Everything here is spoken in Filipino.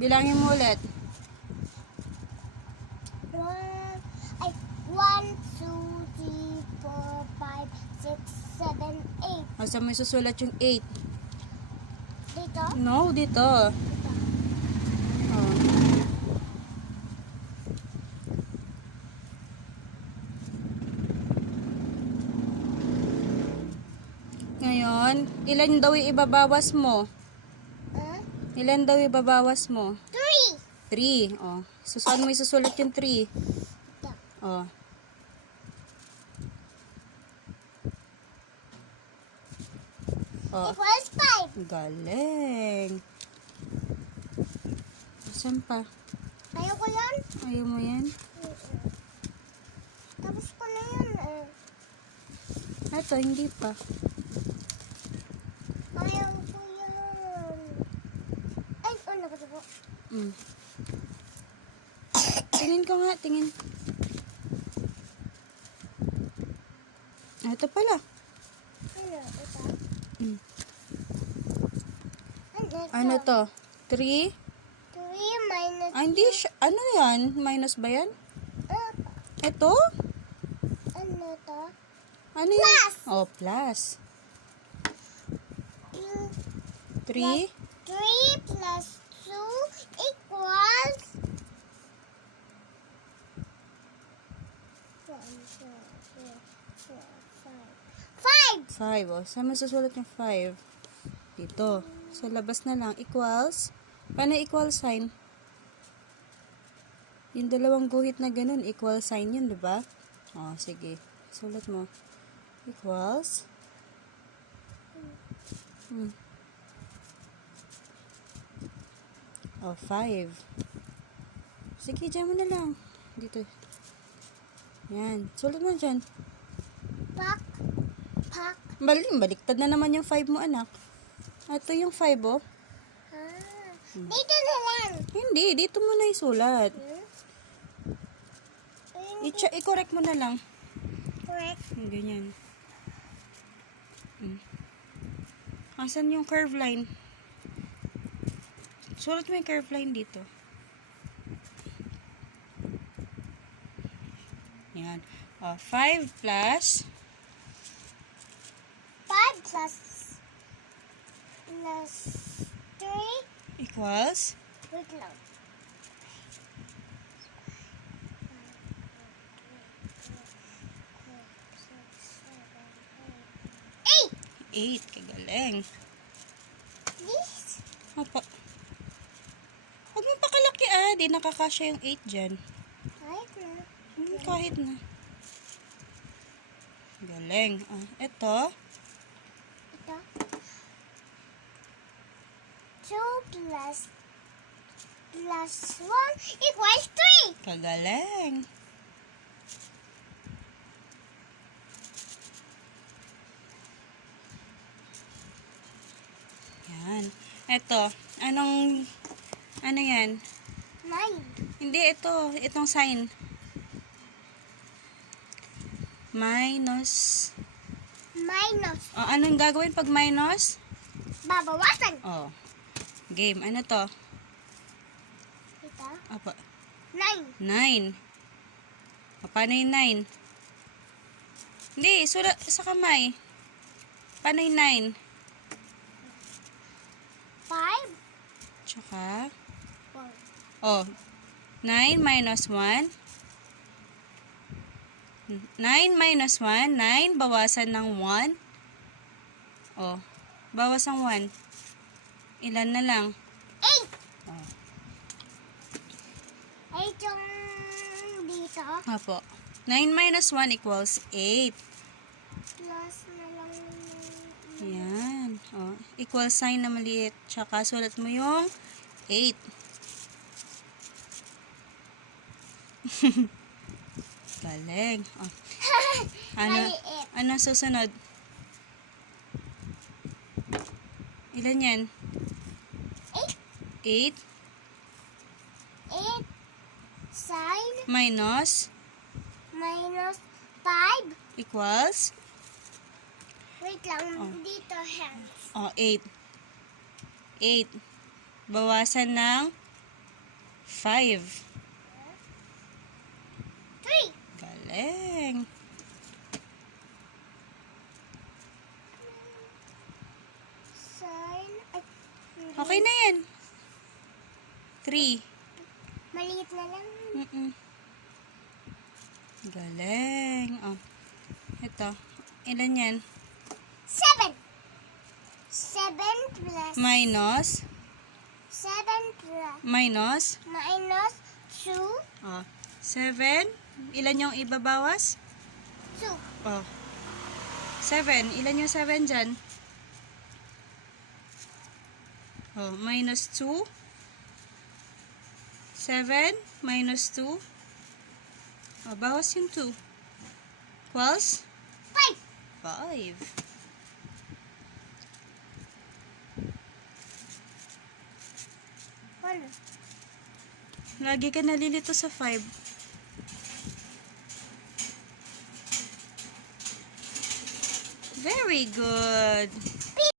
Bilangin mo ulit. 1, 2, 3, 4, 5, 6, 7, 8. O, saan mo isusulat yung 8? Dito? No, dito. Dito. Oh. Ngayon, ilan daw ibabawas mo? Ilan daw ibabawas mo? 3. 3. Oh. So, saan mo isusulat yung 3? Dito. Oh. Oh. Equals 5. Galing. Saan pa? Kaya ko yan? Ayaw mo yan? Tapos ko na yan eh. Ito, hindi pa. Kaya ko yan. Ay, ano ba ito? Mm. Tingin ko nga, tingin. Ito pala. Ano? Ito? Mm. Ano Ano to? 3? 3 minus... Ah, hindi siya. Ano yan? Minus ba yan? Ito? Ano to? Ano yan? Plus! Oh, plus. 3? 3 plus 2 equals... 5! 5. Oh, saan mo susulat yung 5? Dito. Sa labas na lang. Equals. Paano equal sign? Yung dalawang guhit na ganun, equal sign yun, diba? Oh, sige. Sulat mo. Equals. Oh, 5. Sige, dyan mo na lang. Dito. Yan. Sulat mo dyan. Pak. Baliktad na naman yung 5 mo, anak. Ito yung 5, oh. Dito na lang. Hindi, dito mo na isulat. I-correct mo na lang. Correct. Ganyan. Asan yung curve line? Sulat mo yung curve line dito. Yan. 5 plus 5 plus 3. equals Wait lang. 8. Kagaling. This? Opo. Huwag mo pakalaki di nakakasya yung 8 dyan. Right na. Kahit na. Galing. Ito. Ito. 2 plus 1 equals 3. Kagaling. Yan. Ito. Ano yan? 9. Hindi, ito. Itong sign. Minus. Anong gagawin pag minus? Babawasan. Game. Ano to? Ito. Apa. 9. 9. Paano yung 9? Hindi, sulat sa kamay. Paano yung 9? 5. Tsaka, 4. 9 minus 1. 9 minus 1. 9 bawasan ng 1. Bawas ang 1. Ilan na lang? 8. 8 yung dito. Apo. 9 minus 1 equals 8. Plus na lang. Yan. Equal sign na maliit. Tsaka sulat mo yung 8. Galing. Maliit. Ano susunod? Ilan yan? 8. 8 sign Minus minus 5. equals Wait lang, dito hands. 8. 8. Bawasan ng 5. 3. Galing. Sign. Ay, Okay na yan. 3. maliit na lang. Galing. Oh. Ito. Ilan yan? 7. 7 plus. Minus. 7 plus. Minus. Minus 2. Oh. 7. Ilan yung ibabawas? 2. Oh. 7. Ilan yung 7 dyan? Oh, minus 2. 7 minus 2. Oh, bawas yung 2. Equals? 5. 5. Ano? Lagi ka nalilito sa 5. Very good.